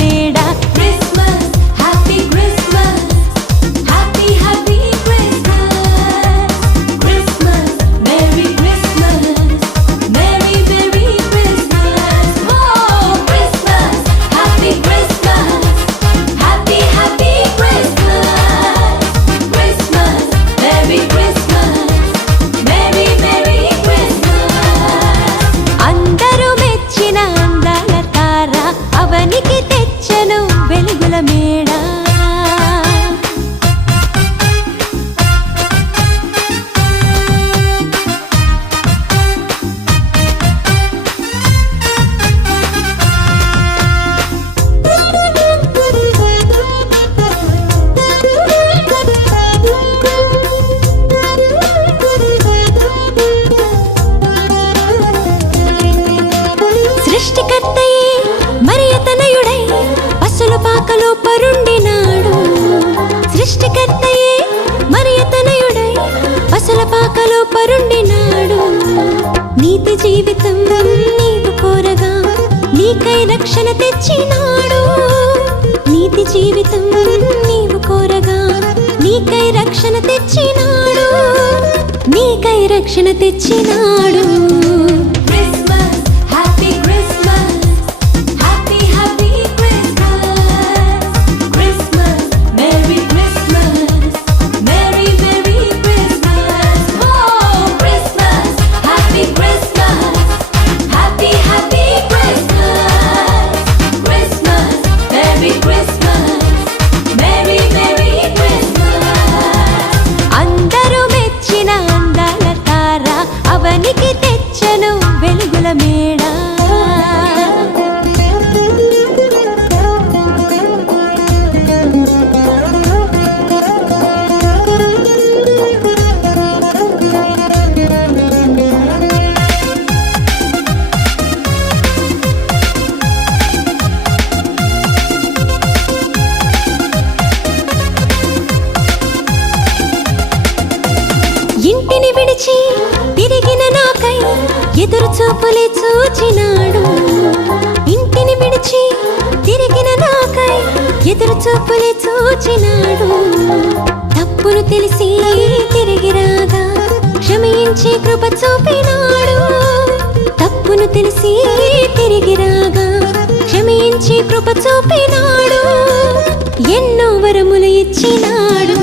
വേട పరుండినాడు సృష్టికర్తయే మరి అతనయుడై పాకలో పరుండినాడు. నీతి జీవితం నీవు కోరగా నీకై రక్షణ తెచ్చినాడు. నీతి జీవితం నీవు కోరగా నీకై రక్షణ తెచ్చినాడు. నీకై రక్షణ తెచ్చినాడు. విడిచి తిరిగిన నాకై ఎదురు చూపులే చూచినాడు. ఇంటిని విడిచి తిరిగిన నాకై ఎదురు చూపులే చూచినాడు. తప్పును తెలిసి తిరిగి రాగా క్షమించి కృప చూపినాడు. తప్పును తెలిసి తిరిగి రాగా క్షమించి కృప చూపినాడు. ఎన్నో వరములు ఇచ్చినాడు.